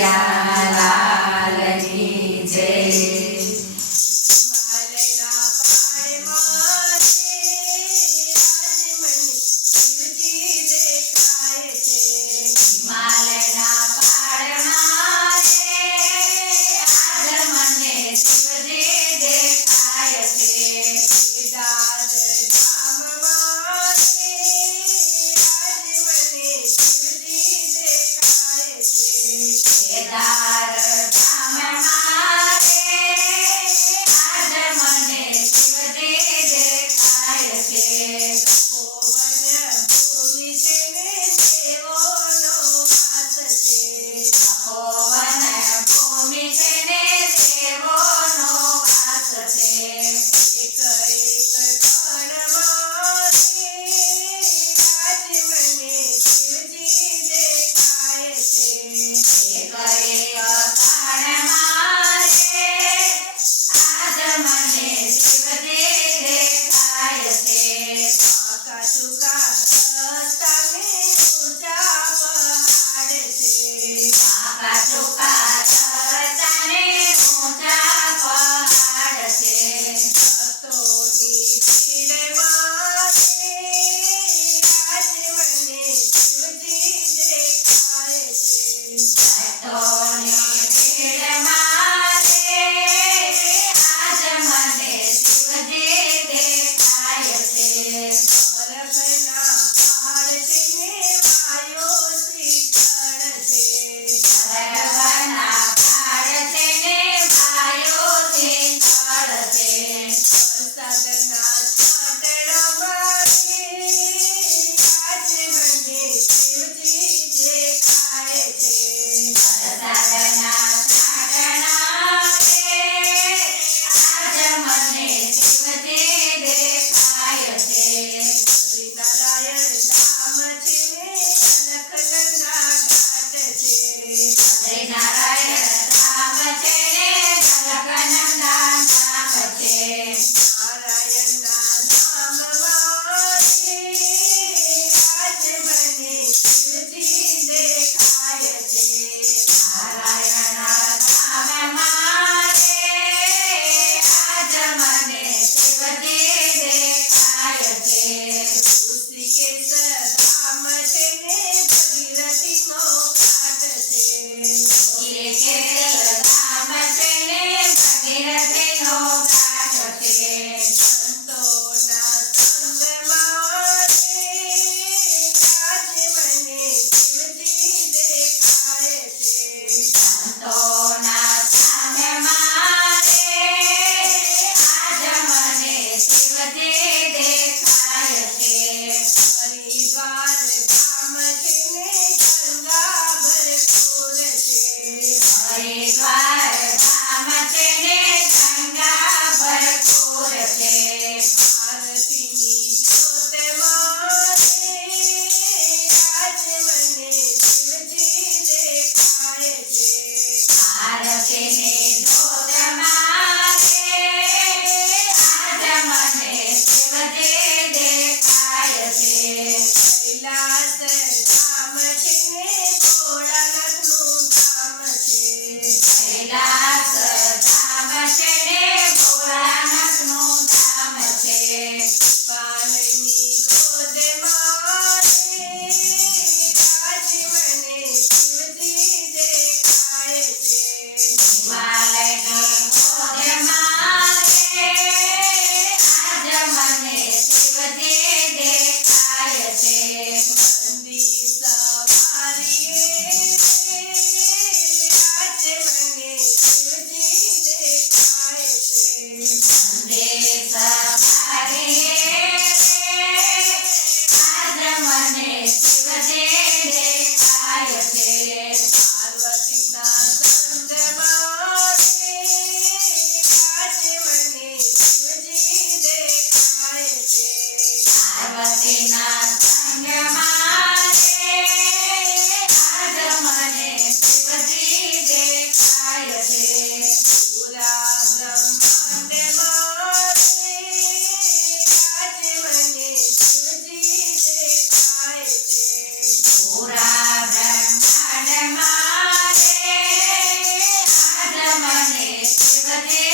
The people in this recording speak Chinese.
Yeah. Yes. ありが。Hare